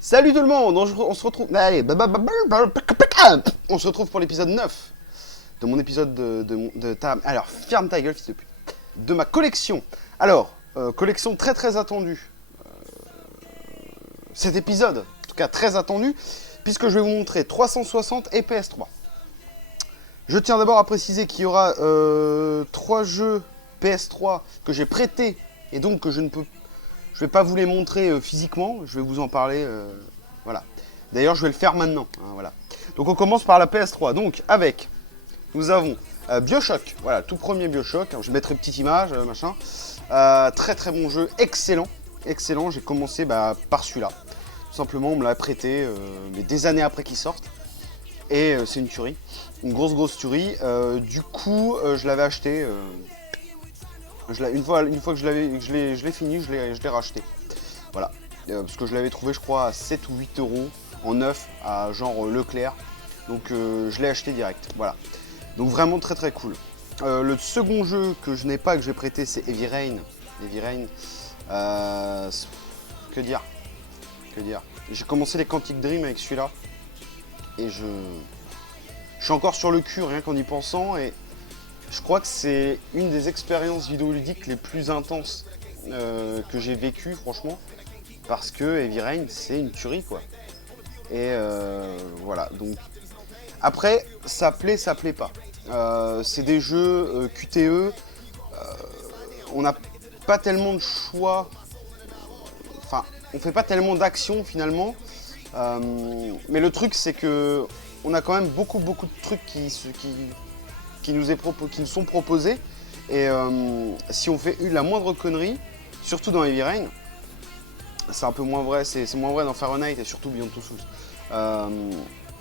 Salut tout le monde, on se retrouve... Allez, on se retrouve pour l'épisode 9 de mon épisode Alors, ferme ta gueule, fils de pute. De ma collection. Alors, collection très très attendue. Cet épisode, en tout cas très attendu, puisque je vais vous montrer 360 et PS3. Je tiens d'abord à préciser qu'il y aura 3 jeux PS3 que j'ai prêtés et donc que je ne vais pas vous les montrer physiquement, je vais vous en parler, voilà. D'ailleurs, je vais le faire maintenant, hein, voilà. Donc on commence par la PS3, donc avec, nous avons BioShock, voilà, tout premier BioShock, je mettrai une petite image, machin. Très très bon jeu, excellent, excellent, j'ai commencé par celui-là. Tout simplement, on me l'a prêté, mais des années après qu'il sorte. Et c'est une tuerie, une grosse tuerie. Du coup, je l'avais acheté. Une fois que je l'ai fini, je l'ai racheté. Voilà. Parce que je l'avais trouvé, je crois, à 7 ou 8 euros en neuf, à genre Leclerc. Donc je l'ai acheté direct. Voilà. Donc vraiment très très cool. Le second jeu que je n'ai pas, que j'ai prêté, c'est Heavy Rain. Heavy Rain. Que dire? Que dire? J'ai commencé les Quantic Dream avec celui-là. Et je suis encore sur le cul rien qu'en y pensant. Et je crois que c'est une des expériences vidéoludiques les plus intenses que j'ai vécues, franchement. Parce que Heavy Rain, c'est une tuerie, quoi. Et voilà, donc... Après, ça plaît pas. C'est des jeux QTE. On n'a pas tellement de choix. Enfin, on fait pas tellement d'actions, finalement. Mais le truc, c'est que on a quand même beaucoup de trucs qui nous sont proposés. Et si on fait la moindre connerie, surtout dans Heavy Rain, c'est un peu moins vrai, c'est moins vrai dans Fahrenheit et surtout Beyond Two Souls.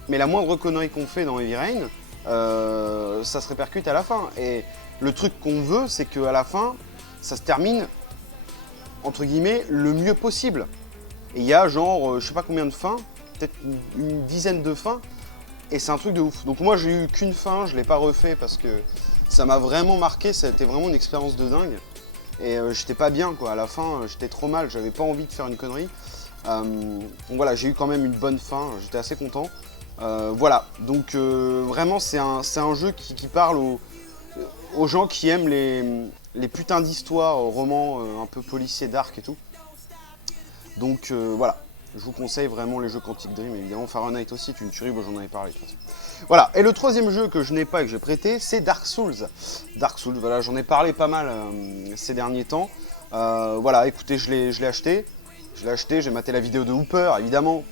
Mais la moindre connerie qu'on fait dans Heavy Rain, ça se répercute à la fin. Et le truc qu'on veut, c'est qu'à la fin, ça se termine, entre guillemets, le mieux possible. Et il y a genre, je sais pas combien de fins, peut-être une dizaine de fins, et c'est un truc de ouf. Donc moi j'ai eu qu'une fin, je l'ai pas refait parce que ça m'a vraiment marqué, ça a été vraiment une expérience de dingue. Et j'étais pas bien quoi, à la fin j'étais trop mal, j'avais pas envie de faire une connerie. Donc voilà, j'ai eu quand même une bonne fin, j'étais assez content. Voilà, donc vraiment c'est un jeu qui parle aux gens qui aiment les putains d'histoires, romans un peu policiers, dark et tout. Donc voilà, je vous conseille vraiment les jeux Quantic Dream, évidemment Fahrenheit aussi, c'est une tuerie, moi j'en avais parlé de toute façon. Voilà, et le troisième jeu que je n'ai pas et que j'ai prêté, c'est Dark Souls. Dark Souls, voilà, j'en ai parlé pas mal ces derniers temps. Voilà, écoutez, je l'ai acheté. Je l'ai acheté, j'ai maté la vidéo de Hooper, évidemment.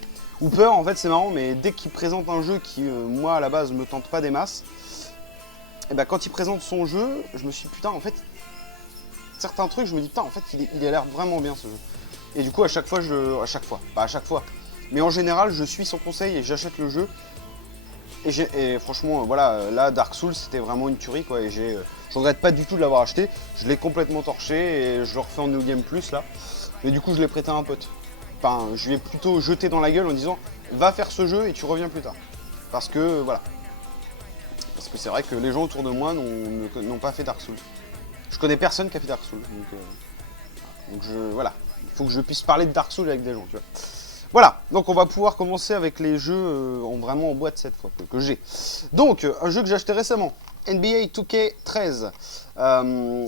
Hooper, en fait, c'est marrant, mais dès qu'il présente un jeu qui, moi, à la base, me tente pas des masses, et ben quand il présente son jeu, je me suis dit, putain, en fait, certains trucs, je me dis, putain, en fait, il a l'air vraiment bien, ce jeu. Et du coup, à chaque fois, pas à chaque fois, mais en général, je suis son conseil et j'achète le jeu. Et franchement, voilà, là, Dark Souls, c'était vraiment une tuerie, quoi. Et je regrette pas du tout de l'avoir acheté. Je l'ai complètement torché et je le refais en New Game Plus, là. Mais du coup, je l'ai prêté à un pote. Enfin, je lui ai plutôt jeté dans la gueule en disant, va faire ce jeu et tu reviens plus tard. Parce que, voilà. Parce que c'est vrai que les gens autour de moi n'ont pas fait Dark Souls. Je connais personne qui a fait Dark Souls. Donc voilà. Il faut que je puisse parler de Dark Souls avec des gens, tu vois. Voilà, donc on va pouvoir commencer avec les jeux vraiment en boîte cette fois, que j'ai. Donc, un jeu que j'ai acheté récemment, NBA 2K13.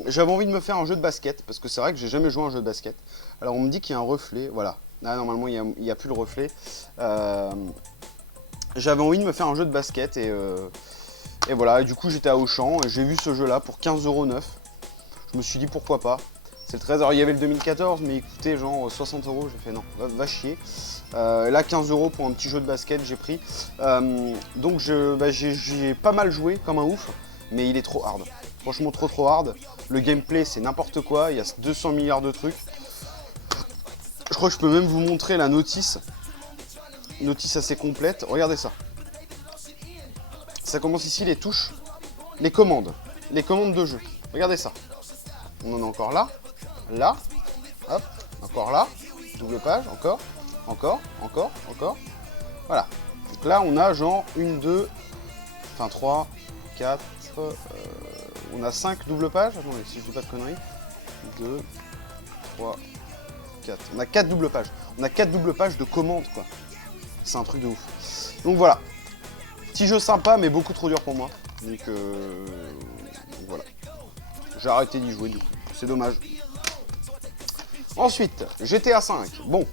J'avais envie de me faire un jeu de basket, parce que c'est vrai que j'ai jamais joué à un jeu de basket. Alors on me dit qu'il y a un reflet, voilà. Là, normalement, il n'y a plus le reflet. J'avais envie de me faire un jeu de basket, et voilà, et du coup j'étais à Auchan, et j'ai vu ce jeu-là pour 15,9 €. Je me suis dit pourquoi pas. C'est le 13, alors il y avait le 2014, mais il coûtait genre 60 €, j'ai fait non, va chier. Là 15 € pour un petit jeu de basket j'ai pris. Donc j'ai pas mal joué comme un ouf, mais il est trop hard. Franchement trop hard. Le gameplay c'est n'importe quoi, il y a 200 milliards de trucs. Je crois que je peux même vous montrer la notice. Notice assez complète, regardez ça. Ça commence ici les touches, les commandes de jeu. Regardez ça. On en a encore là, hop, encore là, double page, encore. Voilà. Donc là, on a genre 1, 2, enfin 3, 4, on a 5 double pages. Attendez, si je dis pas de conneries. 2, 3, 4. On a 4 double pages. On a 4 doubles pages de commandes, quoi. C'est un truc de ouf. Donc voilà. Petit jeu sympa, mais beaucoup trop dur pour moi. Donc voilà. J'ai arrêté d'y jouer, du coup. C'est dommage. Ensuite, GTA 5. Bon.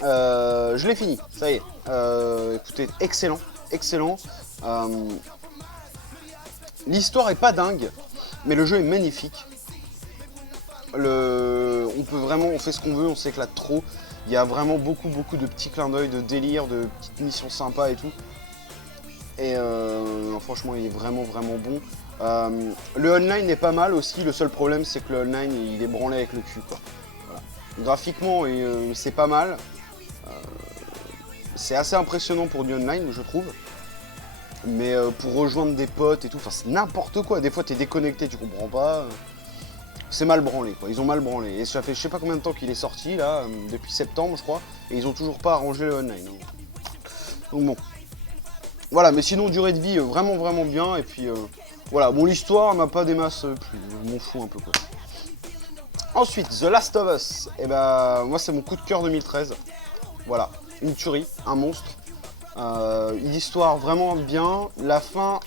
Je l'ai fini, ça y est. Écoutez, excellent. Excellent. L'histoire est pas dingue, mais le jeu est magnifique. On peut vraiment, on fait ce qu'on veut, on s'éclate trop. Il y a vraiment beaucoup de petits clins d'œil, de délire, de petites missions sympas et tout. Et franchement, il est vraiment bon. Le online est pas mal aussi. Le seul problème, c'est que le online, il est branlé avec le cul, quoi. Voilà. Graphiquement, c'est pas mal. C'est assez impressionnant pour du online, je trouve. Mais pour rejoindre des potes et tout, enfin c'est n'importe quoi. Des fois, t'es déconnecté, tu comprends pas. C'est mal branlé, quoi. Ils ont mal branlé. Et ça fait je sais pas combien de temps qu'il est sorti, là, depuis septembre, je crois. Et ils ont toujours pas arrangé le online. Donc bon. Voilà, mais sinon, durée de vie, vraiment bien. Et puis, voilà. Bon, l'histoire m'a pas des masses plus. Je m'en fous un peu, quoi. Ensuite, The Last of Us. Et ben, moi, c'est mon coup de cœur 2013. Voilà. Une tuerie, un monstre. Une histoire vraiment bien. La fin,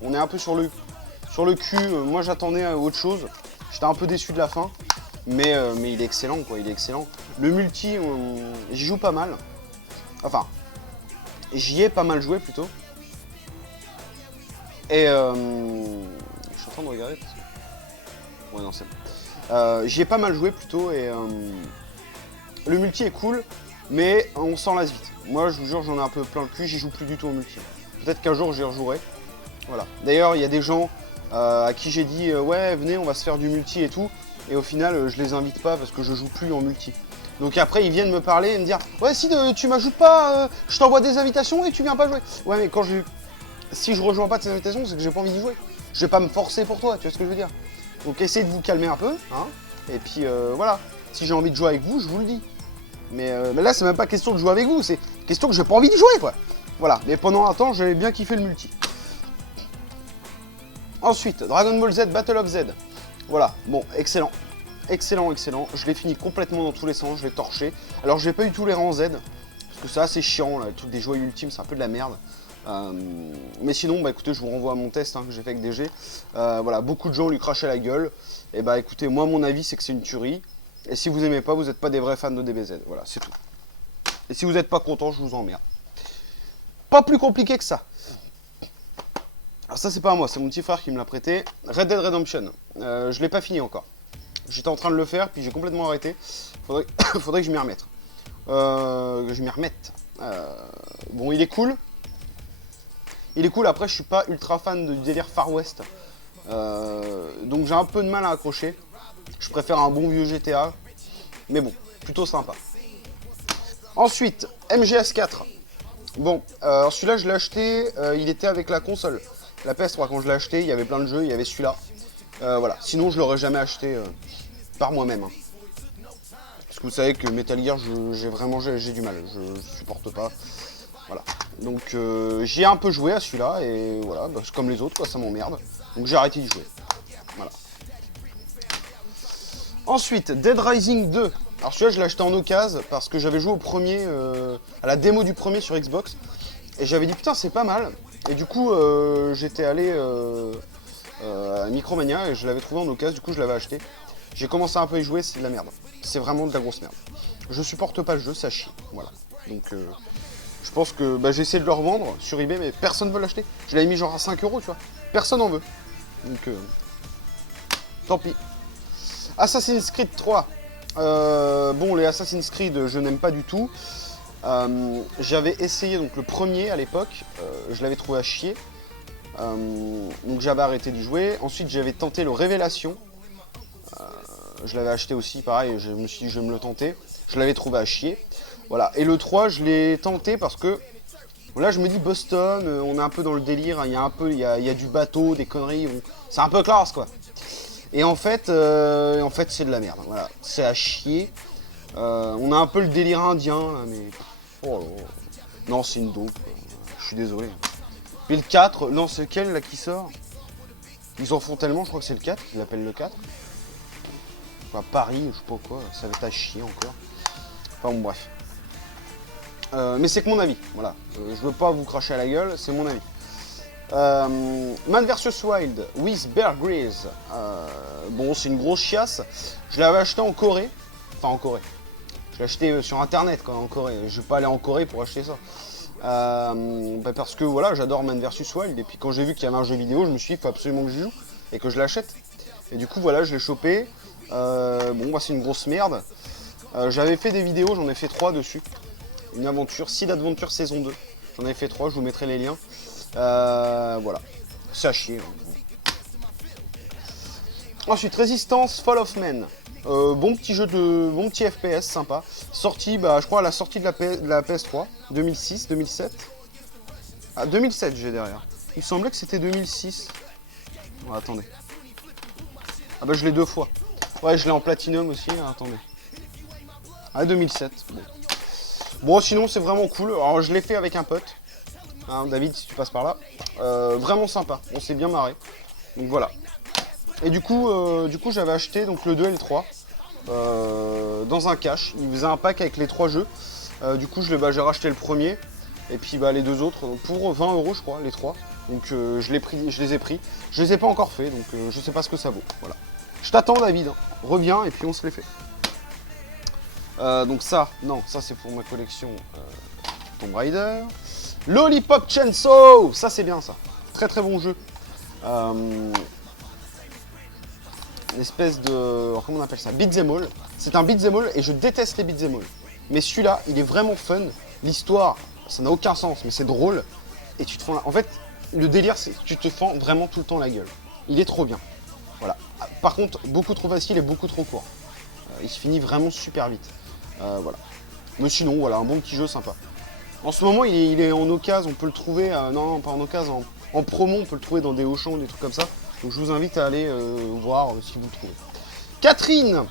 on est un peu sur le cul. Moi, j'attendais autre chose. J'étais un peu déçu de la fin, mais il est excellent, quoi. Il est excellent. Le multi, j'y joue pas mal. Enfin, j'y ai pas mal joué plutôt. Et je suis en train de regarder parce que... Ouais, non, c'est bon. J'y ai pas mal joué plutôt et le multi est cool, mais on s'en lasse vite. Moi, je vous jure, j'en ai un peu plein le cul. J'y joue plus du tout au multi. Peut-être qu'un jour, j'y rejouerai. Voilà. D'ailleurs, il y a des gens à qui j'ai dit ouais, venez, on va se faire du multi et tout. Et au final, je les invite pas parce que je joue plus en multi. Donc après, ils viennent me parler et me dire ouais, si tu m'ajoutes pas, je t'envoie des invitations et tu viens pas jouer. Ouais, mais si je rejoins pas tes invitations, c'est que j'ai pas envie d'y jouer. Je vais pas me forcer pour toi, tu vois ce que je veux dire. Donc essayez de vous calmer un peu, hein. Et puis voilà. Si j'ai envie de jouer avec vous, je vous le dis. Mais là, c'est même pas question de jouer avec vous, c'est question que j'ai pas envie de jouer, quoi. Voilà. Mais pendant un temps, j'avais bien kiffé le multi. Ensuite, Dragon Ball Z, Battle of Z. Voilà, bon, excellent. Excellent. Je l'ai fini complètement dans tous les sens, je l'ai torché. Alors, j'ai pas eu tous les rangs Z, parce que c'est assez chiant, là, le truc des joyaux ultimes, c'est un peu de la merde. Mais sinon, bah écoutez, je vous renvoie à mon test que j'ai fait avec DG. Voilà, beaucoup de gens lui crachaient la gueule. Et bah écoutez, moi, mon avis, c'est que c'est une tuerie. Et si vous aimez pas, vous n'êtes pas des vrais fans de DBZ. Voilà, c'est tout. Et si vous n'êtes pas content, je vous emmerde. Pas plus compliqué que ça. Alors ça c'est pas à moi, c'est mon petit frère qui me l'a prêté. Red Dead Redemption, je l'ai pas fini encore. J'étais en train de le faire, puis j'ai complètement arrêté. Faudrait que je m'y remette. Bon, il est cool. Après je suis pas ultra fan du délire Far West. Donc j'ai un peu de mal à accrocher. Je préfère un bon vieux GTA. Mais bon, plutôt sympa. Ensuite, MGS4. Bon, celui-là je l'ai acheté, il était avec la console. La PS3, quand je l'ai acheté, il y avait plein de jeux, il y avait celui-là. Voilà, sinon je l'aurais jamais acheté par moi-même. Hein. Parce que vous savez que Metal Gear, j'ai du mal, je supporte pas. Voilà, donc j'y ai un peu joué à celui-là, et voilà, bah, comme les autres, quoi, ça m'emmerde. Donc j'ai arrêté d'y jouer. Voilà. Ensuite, Dead Rising 2. Alors celui-là, je l'ai acheté en occasion, parce que j'avais joué au premier, à la démo du premier sur Xbox. Et j'avais dit, putain, c'est pas mal. Et du coup, j'étais allé à Micromania et je l'avais trouvé en occasion, du coup je l'avais acheté. J'ai commencé un peu à y jouer, c'est de la merde. C'est vraiment de la grosse merde. Je supporte pas le jeu, ça chie. Voilà. Donc je pense que j'ai essayé de le revendre sur eBay, mais personne ne veut l'acheter. Je l'avais mis genre à 5 €, tu vois. Personne en veut. Donc tant pis. Assassin's Creed 3. Bon, les Assassin's Creed, je n'aime pas du tout. J'avais essayé donc le premier à l'époque, je l'avais trouvé à chier, donc j'avais arrêté d'y jouer. Ensuite j'avais tenté le Révélation, je l'avais acheté aussi, pareil, je me suis dit je vais me le tenter, je l'avais trouvé à chier. Voilà, et le 3 je l'ai tenté parce que là je me dis Boston, on est un peu dans le délire, il y a du bateau, des conneries, c'est un peu classe quoi. Et en fait c'est de la merde, voilà, c'est à chier. On a un peu le délire indien là, mais... Oh là là. Non, c'est une dope. Je suis désolé. Puis le 4, non, c'est lequel là qui sort? Ils en font tellement, je crois que c'est le 4, ils l'appellent le 4. Enfin, Paris, je sais pas quoi, ça va être à chier encore. Enfin bon, bref. Mais c'est que mon avis, voilà. Je veux pas vous cracher à la gueule, c'est mon avis. Man vs Wild with Bear Grylls. Bon, c'est une grosse chiasse. Je l'avais acheté en Corée. Enfin, en Corée. Je l'ai acheté sur internet quand en Corée. Je vais pas aller en Corée pour acheter ça. Parce que voilà, j'adore Man vs Wild. Et puis quand j'ai vu qu'il y avait un jeu vidéo, je me suis dit, il faut absolument que j'y joue et que je l'achète. Et du coup, voilà, je l'ai chopé. Bon, bah, c'est une grosse merde. J'avais fait des vidéos, j'en ai fait 3 dessus. Une aventure, Seed Adventure saison 2. J'en avais fait 3, je vous mettrai les liens. Voilà, c'est à chier. Ensuite, Resistance Fall of Men. Bon petit jeu de. Bon petit FPS sympa. Sorti, bah, je crois, à la sortie de la PS3, 2006, 2007. Ah, 2007, j'ai derrière. Il me semblait que c'était 2006. Oh, attendez. Ah, bah, je l'ai 2 fois. Ouais, je l'ai en Platinum aussi, hein, attendez. Ah, 2007. Bon. Bon, sinon, c'est vraiment cool. Alors, je l'ai fait avec un pote. Hein, David, si tu passes par là. Vraiment sympa. On s'est bien marré. Donc, voilà. Et du coup j'avais acheté donc, le 2 et le 3 dans un cash. Il faisait un pack avec les 3 jeux. Du coup, j'ai racheté le premier. Et puis bah, les 2 autres pour 20 € je crois, les 3. Donc je les ai pris. Je les ai pas encore fait, donc je sais pas ce que ça vaut. Voilà. Je t'attends David, hein. Reviens et puis on se les fait. Donc ça, non, ça c'est pour ma collection Tomb Raider. Lollipop Chainsaw, ça c'est bien ça. Très très bon jeu. Une espèce de... Comment on appelle ça? Beat'em all. C'est un beat'em all et je déteste les beat'em all. Mais celui-là, il est vraiment fun. L'histoire, ça n'a aucun sens, mais c'est drôle. Et tu te fends... En fait, le délire, c'est que tu te fends vraiment tout le temps la gueule. Il est trop bien. Voilà. Par contre, beaucoup trop facile et beaucoup trop court. Il se finit vraiment super vite. Voilà. Mais sinon, voilà, un bon petit jeu sympa. En ce moment, il est en occasion, on peut le trouver... non, pas en occasion, en promo, on peut le trouver dans des Auchan, des trucs comme ça. Donc je vous invite à aller voir si vous le trouvez. Catherine.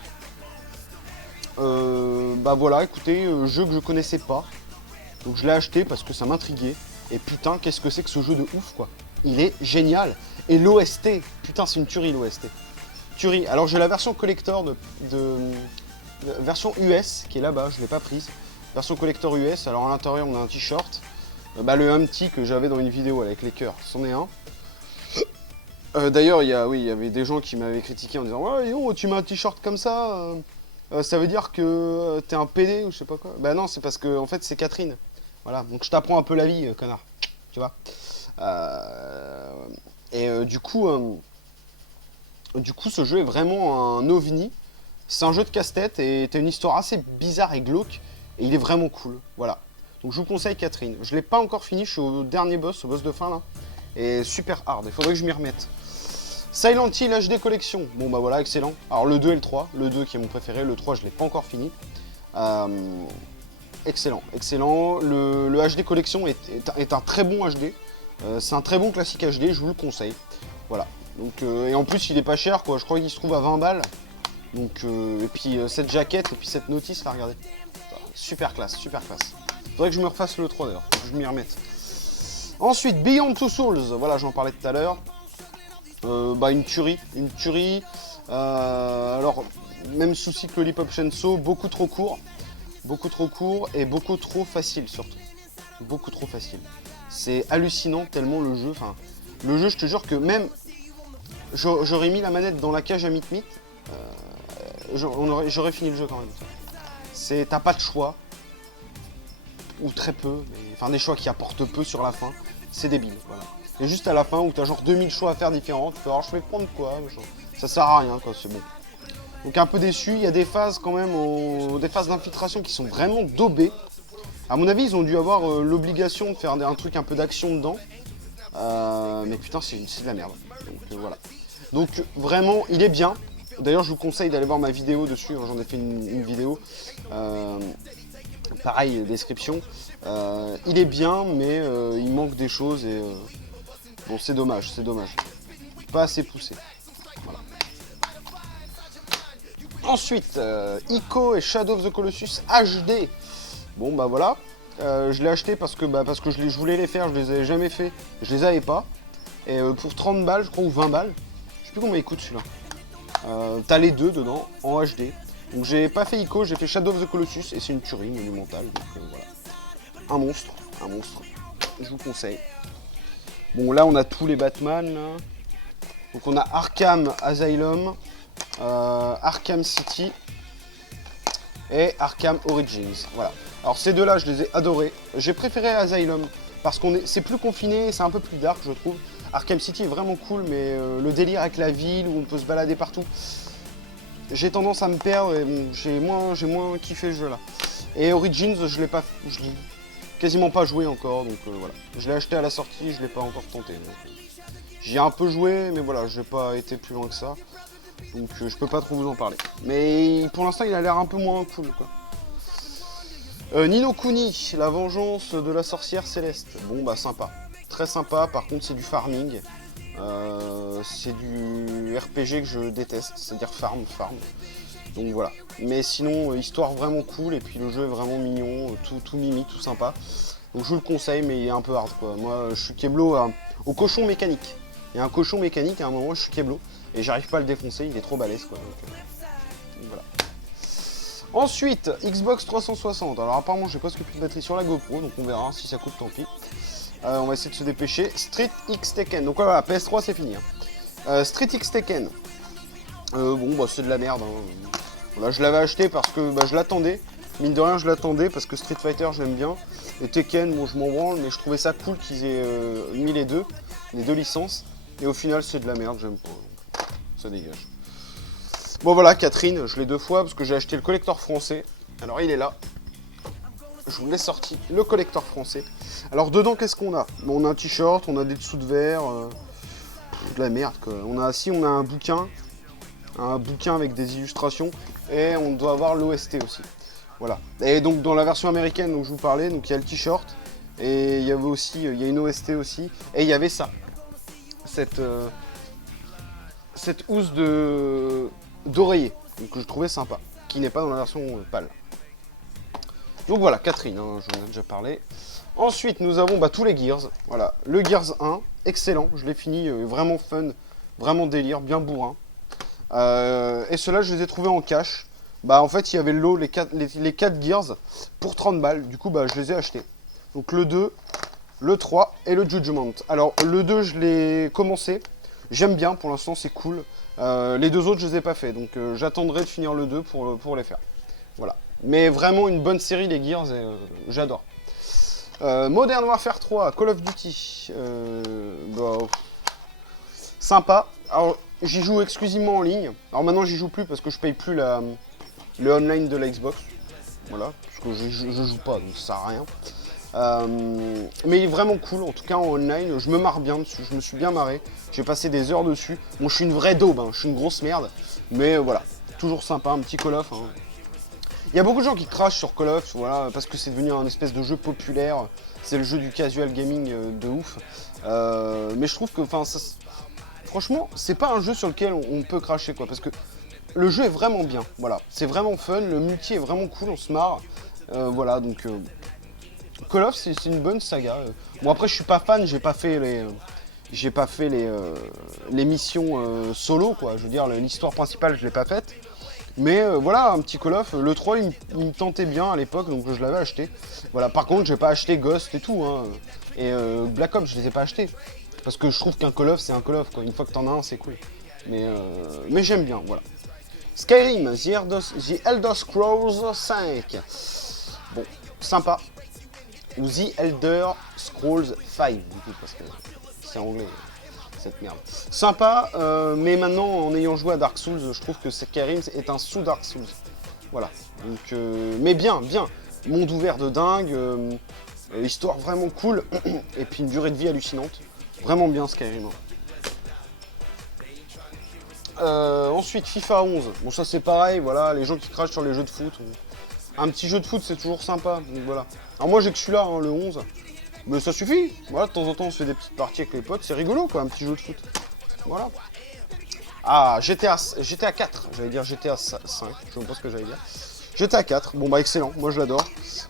Bah voilà, écoutez, jeu que je connaissais pas. Donc je l'ai acheté parce que ça m'intriguait. Et putain, qu'est-ce que c'est que ce jeu de ouf, quoi. Il est génial. Et l'OST, putain, c'est une tuerie, l'OST. Tuerie. Alors j'ai la version collector version US qui est là-bas, je l'ai pas prise. Version collector US, alors à l'intérieur on a un t-shirt. Bah le Humpty que j'avais dans une vidéo avec les cœurs, c'en est un. D'ailleurs, il y avait des gens qui m'avaient critiqué en disant « Ouais, yo, tu mets un t-shirt comme ça, ça veut dire que t'es un PD ou je sais pas quoi. » Bah non, c'est parce que en fait c'est Catherine. Voilà, donc je t'apprends un peu la vie, connard. Tu vois. Du coup, ce jeu est vraiment un ovni. C'est un jeu de casse-tête et t'as une histoire assez bizarre et glauque. Et il est vraiment cool. Voilà. Donc je vous conseille Catherine. Je l'ai pas encore fini, je suis au dernier boss, au boss de fin là. Et super hard, il faudrait que je m'y remette. Silent Hill HD Collection, bon bah voilà, excellent. Alors le 2 et le 3, le 2 qui est mon préféré, le 3 je l'ai pas encore fini. Excellent, excellent. Le HD Collection est un très bon HD. C'est un très bon classique HD, je vous le conseille. Voilà. Donc, et en plus il est pas cher quoi, je crois qu'il se trouve à 20 balles. Donc, et puis cette jaquette et puis cette notice là, regardez. Super classe, super classe. Faudrait que je me refasse le 3 d'ailleurs, que je m'y remette. Ensuite, Beyond Two Souls, voilà, j'en parlais tout à l'heure. Bah, une tuerie. Alors, même souci que Lollipop Chainsaw, beaucoup trop court et beaucoup trop facile surtout. Beaucoup trop facile. C'est hallucinant tellement le jeu, enfin, le jeu, je te jure que même, j'aurais mis la manette dans la cage à Meat, j'aurais fini le jeu quand même. T'as pas de choix. Ou très peu, enfin des choix qui apportent peu sur la fin, c'est débile, voilà. Et juste à la fin où t'as genre 2000 choix à faire différents, tu fais alors je vais prendre quoi, ça sert à rien quoi, c'est bon. Donc un peu déçu, il y a des phases quand même, des phases d'infiltration qui sont vraiment daubées. À mon avis ils ont dû avoir l'obligation de faire un truc un peu d'action dedans, mais putain c'est de la merde, donc voilà. Donc vraiment il est bien, d'ailleurs je vous conseille d'aller voir ma vidéo dessus, hein, j'en ai fait une vidéo. Pareil, description. Il est bien, mais il manque des choses et bon, c'est dommage, c'est dommage. Pas assez poussé. Voilà. Ensuite, Ico et Shadow of the Colossus HD. Bon, bah voilà. Je l'ai acheté parce que je voulais les faire, je les avais jamais fait. Je les avais pas. Et pour 30 balles, je crois, ou 20 balles. Je sais plus combien il coûte celui-là. T'as les deux dedans, en HD. Donc j'ai pas fait Ico, j'ai fait Shadow of the Colossus et c'est une tuerie monumentale, donc voilà. un monstre, je vous conseille. Bon, là, on a tous les Batman, là. Donc, on a Arkham Asylum, Arkham City et Arkham Origins, voilà. Alors, ces deux-là, je les ai adorés. J'ai préféré Asylum, parce que c'est plus confiné, c'est un peu plus dark, je trouve. Arkham City est vraiment cool, mais le délire avec la ville, où on peut se balader partout, j'ai tendance à me perdre, et bon, j'ai moins kiffé le jeu, là. Et Origins, je l'ai quasiment pas joué encore, donc voilà. Je l'ai acheté à la sortie, je l'ai pas encore tenté. J'y ai un peu joué, mais voilà, je n'ai pas été plus loin que ça. Donc je peux pas trop vous en parler. Mais pour l'instant, il a l'air un peu moins cool, quoi. Ni no Kuni, la vengeance de la sorcière céleste. Bon, bah sympa. Très sympa, par contre, c'est du farming. C'est du RPG que je déteste, c'est-à-dire farm. Donc voilà. Mais sinon, histoire vraiment cool, et puis le jeu est vraiment mignon, tout mimi, tout sympa. Donc je vous le conseille, mais il est un peu hard, quoi. Moi, je suis Keblo au cochon mécanique. Il y a un cochon mécanique, à un moment, je suis Keblo, et j'arrive pas à le défoncer, il est trop balèze, quoi. Donc voilà. Ensuite, Xbox 360. Alors apparemment, j'ai presque plus de batterie sur la GoPro, donc on verra. Si ça coupe, tant pis. On va essayer de se dépêcher. Street X Tekken. Donc voilà, PS3, c'est fini. Street X Tekken. Bon, bah c'est de la merde. Hein. Voilà, je l'avais acheté parce que bah, je l'attendais. Mine de rien, je l'attendais parce que Street Fighter, j'aime bien. Et Tekken, bon, je m'en branle, mais je trouvais ça cool qu'ils aient mis les deux licences. Et au final, c'est de la merde, j'aime pas. Donc, ça dégage. Bon, voilà, Catherine, je l'ai 2 fois parce que j'ai acheté le collector français. Alors, il est là. Je vous l'ai sorti, le collector français. Alors, dedans, qu'est-ce qu'on a? Bon, on a un t-shirt, on a des dessous de verre. De la merde, quoi. On a un bouquin. Un bouquin avec des illustrations. Et on doit avoir l'OST aussi. Voilà. Et donc dans la version américaine dont je vous parlais, donc il y a le t-shirt et il y avait aussi, il y a une OST aussi et il y avait ça, cette housse d'oreiller, donc je trouvais sympa, qui n'est pas dans la version pâle. Donc voilà, Catherine, hein, j'en ai déjà parlé. Ensuite nous avons tous les Gears. Voilà, le Gears 1, excellent, je l'ai fini, vraiment fun, vraiment délire, bien bourrin. Et ceux-là je les ai trouvés en cash. Bah en fait il y avait le lot, les 4 Gears pour 30 balles, du coup bah je les ai achetés. Donc le 2, le 3 et le Judgment. Alors le 2 je l'ai commencé, j'aime bien, pour l'instant c'est cool. Les 2 autres je les ai pas fait, donc j'attendrai de finir le 2 pour les faire. Voilà. Mais vraiment une bonne série les Gears, et j'adore. Modern Warfare 3, Call of Duty. Bah, sympa. Alors j'y joue exclusivement en ligne. Alors maintenant j'y joue plus parce que je paye plus le online de la Xbox, voilà, parce que je joue pas, donc ça sert à rien. Mais il est vraiment cool, en tout cas en online, je me marre bien dessus, je me suis bien marré, j'ai passé des heures dessus. Bon, je suis une vraie daube, hein, je suis une grosse merde, mais voilà, toujours sympa, un petit Call of. Hein. Il y a beaucoup de gens qui crachent sur Call of, voilà, parce que c'est devenu un espèce de jeu populaire, c'est le jeu du casual gaming de ouf. Mais je trouve que, franchement, c'est pas un jeu sur lequel on peut cracher, quoi, parce que le jeu est vraiment bien, voilà, c'est vraiment fun, le multi est vraiment cool, on se marre, voilà, donc Call of c'est une bonne saga. Bon après je suis pas fan, j'ai pas fait les missions solo, quoi, je veux dire l'histoire principale je l'ai pas faite, mais voilà, un petit Call of, le 3 il me tentait bien à l'époque, donc je l'avais acheté, voilà. Par contre j'ai pas acheté Ghost et tout, hein, et Black Ops je les ai pas achetés, parce que je trouve qu'un Call of c'est un Call of, quoi, une fois que t'en as un c'est cool, mais j'aime bien, voilà. Skyrim, The Elder Scrolls 5. Bon, sympa. Ou The Elder Scrolls 5, du coup, parce que c'est anglais, cette merde. Sympa, mais maintenant, en ayant joué à Dark Souls, je trouve que Skyrim est un sous-Dark Souls. Voilà. Donc, mais bien. Monde ouvert de dingue, histoire vraiment cool, et puis une durée de vie hallucinante. Vraiment bien, Skyrim. Ensuite FIFA 11, bon ça c'est pareil, voilà, les gens qui crachent sur les jeux de foot, un petit jeu de foot c'est toujours sympa, donc voilà. Alors moi j'ai que celui-là, hein, le 11, mais ça suffit, voilà, de temps en temps on se fait des petites parties avec les potes, c'est rigolo quoi, un petit jeu de foot, voilà. Ah, GTA 4, j'allais dire GTA 5, je sais même pas ce que j'allais dire. GTA 4, bon bah excellent, moi je l'adore.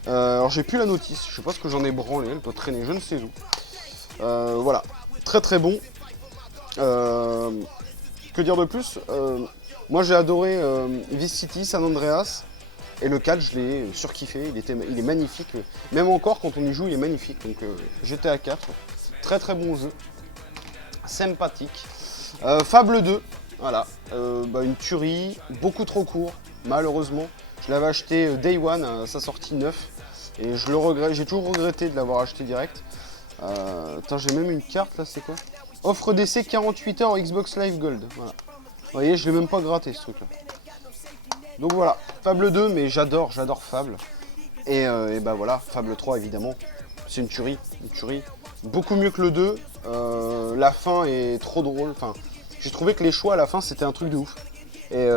Alors j'ai plus la notice, je sais pas ce que j'en ai branlé, elle peut traîner je ne sais où. Voilà, très très bon. Que dire de plus, moi j'ai adoré Vice City, San Andreas, Et le 4, je l'ai surkiffé, il est magnifique. Même encore, quand on y joue, il est magnifique. Donc GTA 4, très très bon jeu. Sympathique. Fable 2, voilà. Une tuerie, beaucoup trop court, malheureusement. Je l'avais acheté Day One à sa sortie 9. Et je le regrette, j'ai toujours regretté de l'avoir acheté direct. Attends, j'ai même une carte là, c'est quoi? Offre d'essai 48 heures Xbox Live Gold. Voilà. Vous voyez, je l'ai même pas gratté ce truc là. Donc voilà, Fable 2, mais j'adore Fable. Et bah voilà, Fable 3 évidemment, c'est une tuerie. Beaucoup mieux que le 2, la fin est trop drôle. Enfin, j'ai trouvé que les choix à la fin c'était un truc de ouf. Et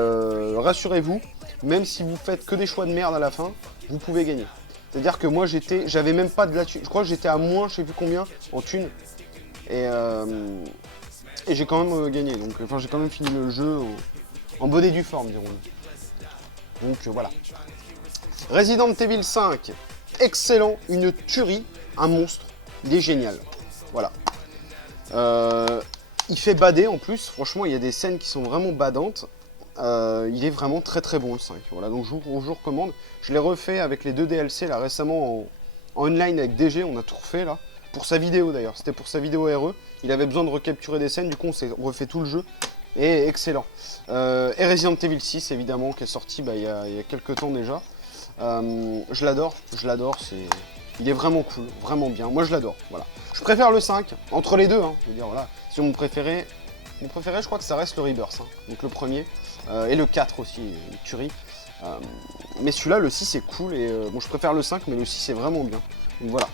rassurez-vous, même si vous faites que des choix de merde à la fin, vous pouvez gagner. C'est-à-dire que moi j'avais même pas de la thune. Je crois que j'étais à moins, je sais plus combien, en thune. Et j'ai quand même gagné. Donc, enfin, j'ai quand même fini le jeu en bonne et due forme, dirons-nous. Donc voilà. Resident Evil 5, excellent, une tuerie, un monstre, il est génial. Voilà. Il fait bader en plus, franchement il y a des scènes qui sont vraiment badantes. Il est vraiment très très bon le 5. Voilà, donc je vous recommande. Je l'ai refait avec les 2 DLC là récemment en online avec DG, on a tout refait là. Pour sa vidéo d'ailleurs, c'était pour sa vidéo RE. Il avait besoin de recapturer des scènes, du coup on s'est refait tout le jeu. Et excellent. Et Resident Evil 6 évidemment qui est sorti il y a quelques temps déjà. Je l'adore, il est vraiment cool, vraiment bien. Moi je l'adore, voilà. Je préfère le 5, entre les deux, hein, je veux dire voilà. Si mon préféré je crois que ça reste le Rebirth, hein, donc le premier. Et le 4 aussi, une tuerie. Mais celui-là, le 6 est cool et bon je préfère le 5 mais le 6 est vraiment bien. Donc voilà.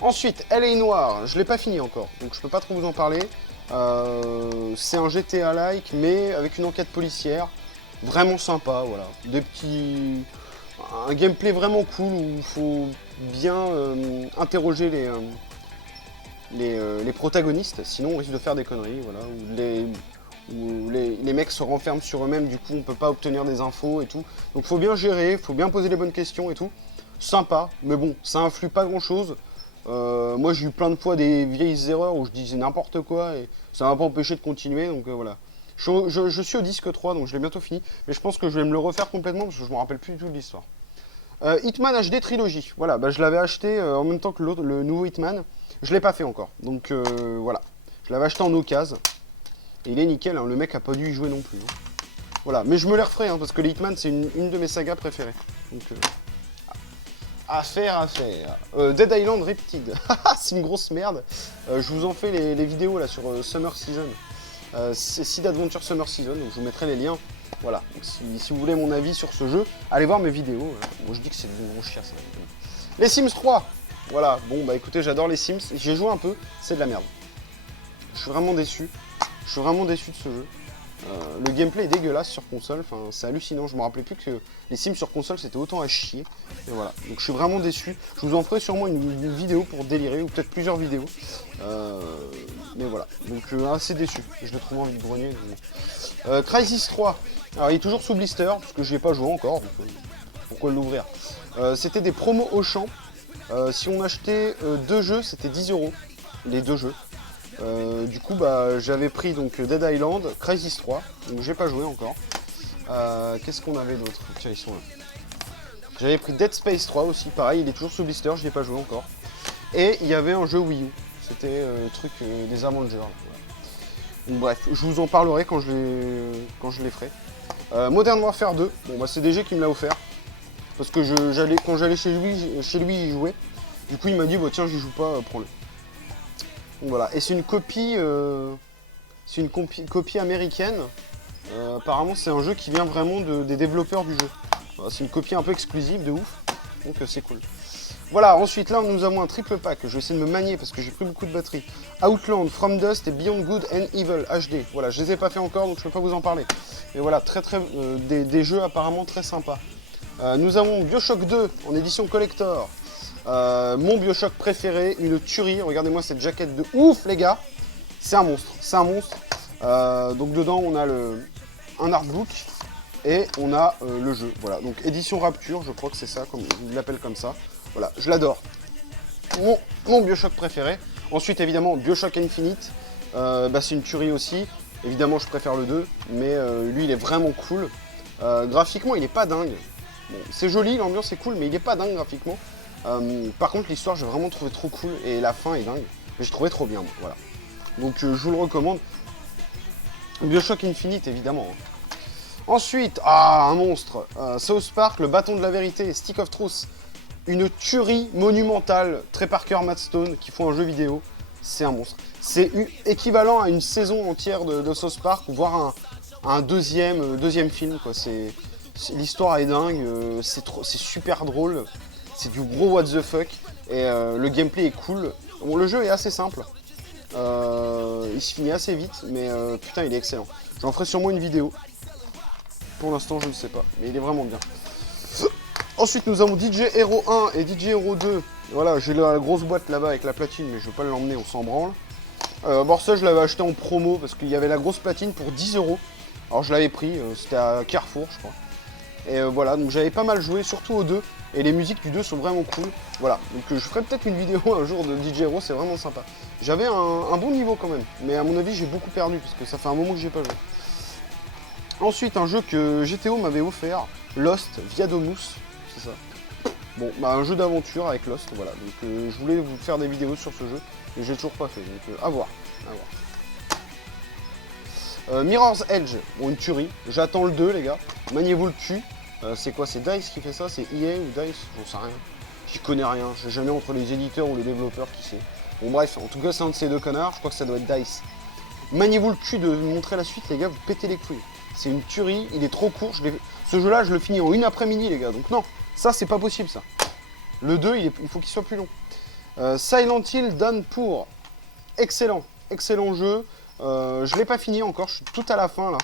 Ensuite, LA Noire, je l'ai pas fini encore, donc je peux pas trop vous en parler. C'est un GTA-like, mais avec une enquête policière, vraiment sympa, voilà. Un gameplay vraiment cool où il faut bien interroger les protagonistes, sinon on risque de faire des conneries, voilà. Où les mecs se renferment sur eux-mêmes, du coup on peut pas obtenir des infos et tout. Donc faut bien gérer, faut bien poser les bonnes questions et tout. Sympa, mais bon, ça influe pas grand-chose. Moi j'ai eu plein de fois des vieilles erreurs où je disais n'importe quoi et ça m'a pas empêché de continuer, donc voilà. Je suis au disque 3 donc je l'ai bientôt fini, mais je pense que je vais me le refaire complètement parce que je me rappelle plus du tout de l'histoire. Hitman HD Trilogy, voilà, je l'avais acheté en même temps que le nouveau Hitman, je l'ai pas fait encore, donc voilà. Je l'avais acheté en occasion et il est nickel, hein, le mec a pas dû y jouer non plus. Hein. Voilà, mais je me les referai parce que les Hitman c'est une de mes sagas préférées. Donc à faire. Dead Island Riptide, c'est une grosse merde. Je vous en fais les vidéos là sur Summer Season. C'est Seed Adventure Summer Season, donc je vous mettrai les liens. Voilà, donc si vous voulez mon avis sur ce jeu, allez voir mes vidéos. Moi je dis que c'est une grosse chiasse. Les Sims 3, voilà, bon bah écoutez, j'adore les Sims. J'ai joué un peu, c'est de la merde. Je suis vraiment déçu. Je suis vraiment déçu de ce jeu. Le gameplay est dégueulasse sur console, enfin, c'est hallucinant, je me rappelais plus que les Sims sur console c'était autant à chier. Et voilà, donc je suis vraiment déçu. Je vous en ferai sûrement une vidéo pour délirer, ou peut-être plusieurs vidéos. Mais voilà, donc assez déçu, je l'ai trop envie de grogner. Crysis 3, alors il est toujours sous blister, parce que je n'y ai pas joué encore, donc, pourquoi l'ouvrir. C'était des promos au champ, si on achetait 2 jeux, c'était 10 €, les 2 jeux. Du coup j'avais pris donc Dead Island, Crysis 3, donc j'ai pas joué encore. Qu'est-ce qu'on avait d'autre? Tiens, ils sont là. J'avais pris Dead Space 3 aussi, pareil, il est toujours sous blister, je l'ai pas joué encore. Et il y avait un jeu Wii U, c'était le truc des Avengers. Donc bref, je vous en parlerai quand je les ferai. Modern Warfare 2, bon c'est DG qui me l'a offert. Parce que quand j'allais chez lui j'y jouais. Du coup il m'a dit tiens j'y joue pas, prends-le. Donc voilà, et c'est une copie américaine. Apparemment c'est un jeu qui vient vraiment des développeurs du jeu. Voilà, c'est une copie un peu exclusive de ouf, donc c'est cool. Voilà, ensuite là nous avons un triple pack, je vais essayer de me manier parce que j'ai pris beaucoup de batterie. Outland, From Dust et Beyond Good and Evil HD. Voilà, je les ai pas fait encore donc je peux pas vous en parler. Mais voilà, des jeux apparemment très sympas. Nous avons Bioshock 2 en édition collector. Mon Bioshock préféré, une tuerie. Regardez-moi cette jaquette de ouf les gars. C'est un monstre, donc dedans on a un artbook et on a le jeu. Voilà, donc édition Rapture, je crois que c'est ça, comme ils l'appellent comme ça. Voilà, je l'adore. Mon Bioshock préféré. Ensuite évidemment Bioshock Infinite, c'est une tuerie aussi. Évidemment je préfère le 2, mais lui il est vraiment cool. Graphiquement il est pas dingue. Bon, c'est joli, l'ambiance est cool, mais il est pas dingue graphiquement. Par contre, l'histoire, j'ai vraiment trouvé trop cool, et la fin est dingue. J'ai trouvé trop bien, moi, voilà. Donc, je vous le recommande. BioShock Infinite, évidemment. Ensuite, un monstre. South Park, le bâton de la vérité, Stick of Truth. Une tuerie monumentale. Trey Parker, Matt Stone, qui font un jeu vidéo. C'est un monstre. C'est équivalent à une saison entière de South Park, voire un deuxième film, quoi. L'histoire est dingue, c'est super drôle. C'est du gros what the fuck. Et le gameplay est cool. Bon, le jeu est assez simple. Il se finit assez vite, mais putain, il est excellent. J'en ferai sûrement une vidéo. Pour l'instant, je ne sais pas, mais il est vraiment bien. Ensuite, nous avons DJ Hero 1 et DJ Hero 2. Voilà, j'ai la grosse boîte là-bas avec la platine, mais je ne veux pas l'emmener, on s'en branle. Bon, ça, je l'avais acheté en promo parce qu'il y avait la grosse platine pour 10 €. Alors, je l'avais pris, c'était à Carrefour, je crois. Et voilà, donc j'avais pas mal joué, surtout au 2. Et les musiques du 2 sont vraiment cool. Voilà, donc je ferai peut-être une vidéo un jour de DJ Hero, c'est vraiment sympa. J'avais un bon niveau quand même, mais à mon avis, j'ai beaucoup perdu parce que ça fait un moment que j'ai pas joué. Ensuite, un jeu que GTO m'avait offert, Lost via Domus, c'est ça. Bon, bah un jeu d'aventure avec Lost, voilà. Donc je voulais vous faire des vidéos sur ce jeu, et j'ai toujours pas fait, donc à voir, Mirror's Edge, bon une tuerie, j'attends le 2 les gars, maniez-vous le cul. C'est quoi, c'est DICE qui fait ça, c'est EA ou DICE, j'en sais rien. J'y connais rien, je sais jamais entre les éditeurs ou les développeurs qui sait. Bon bref, en tout cas c'est un de ces deux connards, je crois que ça doit être DICE. Maniez-vous le cul de vous montrer la suite les gars, vous pétez les couilles. C'est une tuerie, il est trop court, ce jeu là je le finis en une après-midi les gars, donc non, ça c'est pas possible ça. Le 2 il faut qu'il soit plus long. Silent Hill Downpour, excellent jeu, je l'ai pas fini encore, je suis tout à la fin là.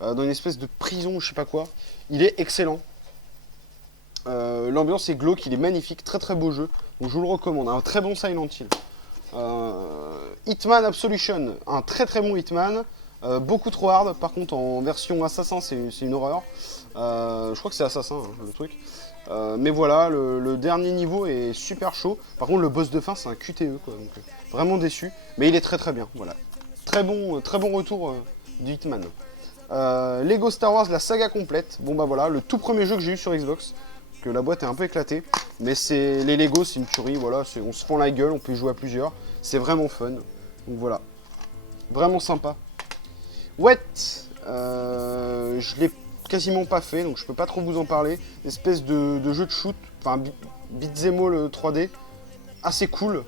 Dans une espèce de prison, je sais pas quoi. Il est excellent. L'ambiance est glauque, il est magnifique, très beau jeu. Donc je vous le recommande, un très bon Silent Hill. Hitman Absolution, un très bon Hitman. Beaucoup trop hard, par contre en version assassin c'est une horreur. Je crois que c'est assassin hein, le truc. Mais voilà, le dernier niveau est super chaud. Par contre le boss de fin c'est un QTE quoi, donc vraiment déçu. Mais il est très bien, voilà. Très bon retour du Hitman. Lego Star Wars, la saga complète. Bon bah voilà, le tout premier jeu que j'ai eu sur Xbox. Que la boîte est un peu éclatée. Mais les Lego, c'est une tuerie, voilà. On se fend la gueule, on peut y jouer à plusieurs. C'est vraiment fun. Donc voilà. Vraiment sympa. Wet, je l'ai quasiment pas fait, donc je peux pas trop vous en parler. Espèce de jeu de shoot, enfin beat'em all 3D. Assez cool.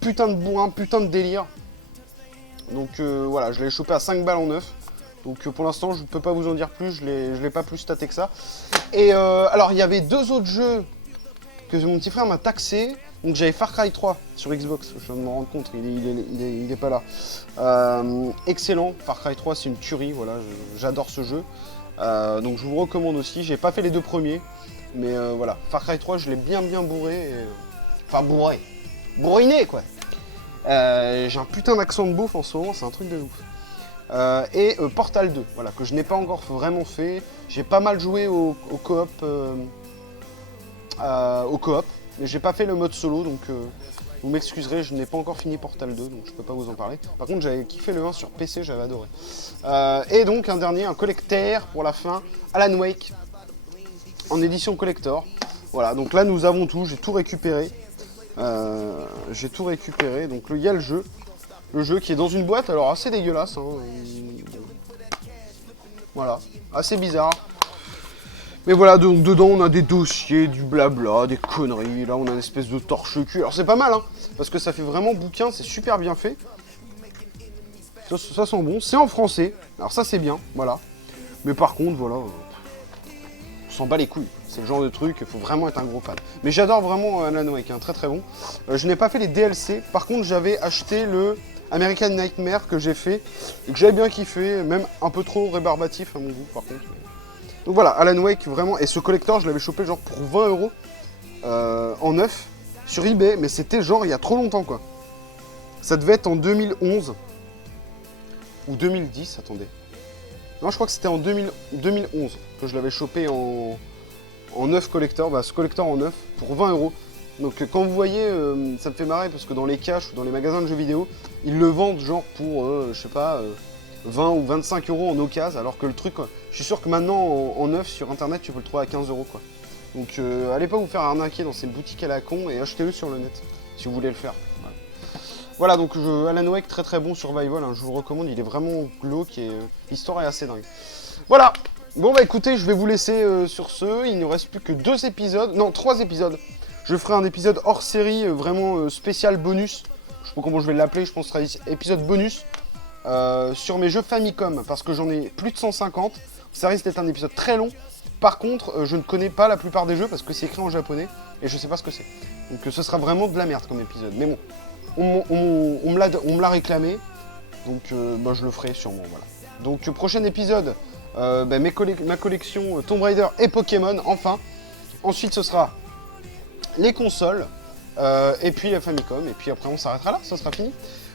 Putain de bourrin, putain de délire. Donc voilà, je l'ai chopé à 5 balles en neuf. Donc pour l'instant, je ne peux pas vous en dire plus, je l'ai pas plus staté que ça. Et alors, il y avait deux autres jeux que mon petit frère m'a taxé. Donc j'avais Far Cry 3 sur Xbox, je viens de me rendre compte, il est pas là. Excellent, Far Cry 3 c'est une tuerie, voilà, j'adore ce jeu. Donc je vous le recommande aussi, j'ai pas fait les deux premiers. Mais voilà, Far Cry 3 je l'ai bien bourré. Enfin bourriné quoi. J'ai un putain d'accent de beauf en ce moment, c'est un truc de ouf. Et Portal 2, voilà, que je n'ai pas encore vraiment fait. J'ai pas mal joué au coop, mais j'ai pas fait le mode solo, donc vous m'excuserez, je n'ai pas encore fini Portal 2, donc je peux pas vous en parler. Par contre, j'avais kiffé le 1 sur PC, j'avais adoré. Et donc un dernier, un collector pour la fin, Alan Wake, en édition collector. Voilà, donc là nous avons tout, j'ai tout récupéré. Donc il y a le jeu qui est dans une boîte, alors assez dégueulasse, hein. Voilà, assez bizarre. Mais voilà, donc dedans on a des dossiers, du blabla, des conneries, là on a une espèce de torche-cul. Alors c'est pas mal, hein, parce que ça fait vraiment bouquin, c'est super bien fait. Ça sent bon, c'est en français, alors ça c'est bien, voilà. Mais par contre, voilà, on s'en bat les couilles. C'est le genre de truc, il faut vraiment être un gros fan. Mais j'adore vraiment Alan Wake, hein, très bon. Je n'ai pas fait les DLC, par contre j'avais acheté le American Nightmare que j'ai fait, et que j'avais bien kiffé, même un peu trop rébarbatif à mon goût par contre. Donc voilà, Alan Wake vraiment, et ce collector je l'avais chopé genre pour 20 € en neuf sur eBay, mais c'était genre il y a trop longtemps quoi. Ça devait être en 2011 ou 2010, attendez. Non, je crois que c'était en 2011 que je l'avais chopé en neuf collector, bah ce collector en neuf pour 20 €. Donc quand vous voyez, ça me fait marrer parce que dans les caches ou dans les magasins de jeux vidéo, ils le vendent genre pour, je sais pas, 20 ou 25 euros en occasion, alors que le truc, je suis sûr que maintenant en neuf sur internet tu peux le trouver à 15 euros quoi. Donc allez pas vous faire arnaquer dans ces boutiques à la con et achetez-le sur le net si vous voulez le faire. Voilà, donc Alan Wake, très très bon survival, hein, je vous le recommande, il est vraiment glauque et l'histoire est assez dingue. Voilà, bon bah écoutez, je vais vous laisser sur ce, il ne reste plus que 2 épisodes, non 3 épisodes. Je ferai un épisode hors série, vraiment spécial bonus, je sais pas comment je vais l'appeler, je pense que ce sera épisode bonus, sur mes jeux Famicom, parce que j'en ai plus de 150, ça risque d'être un épisode très long. Par contre, je ne connais pas la plupart des jeux parce que c'est écrit en japonais et je sais pas ce que c'est. Donc ce sera vraiment de la merde comme épisode, mais bon. On me l'a réclamé, donc bah, je le ferai sûrement, voilà. Donc prochain épisode, bah, ma collection Tomb Raider et Pokémon, enfin. Ensuite ce sera les consoles, et puis la Famicom, et puis après on s'arrêtera là, ça sera fini.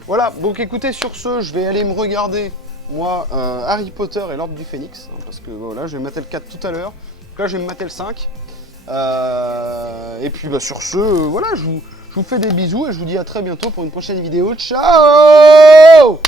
Voilà, donc écoutez, sur ce, je vais aller me regarder, moi, Harry Potter et l'Ordre du Phénix, hein, parce que voilà, je vais mater le 4 tout à l'heure, là je vais me mater le 5. Et puis bah, sur ce, voilà, je vous fais des bisous et je vous dis à très bientôt pour une prochaine vidéo. Ciao!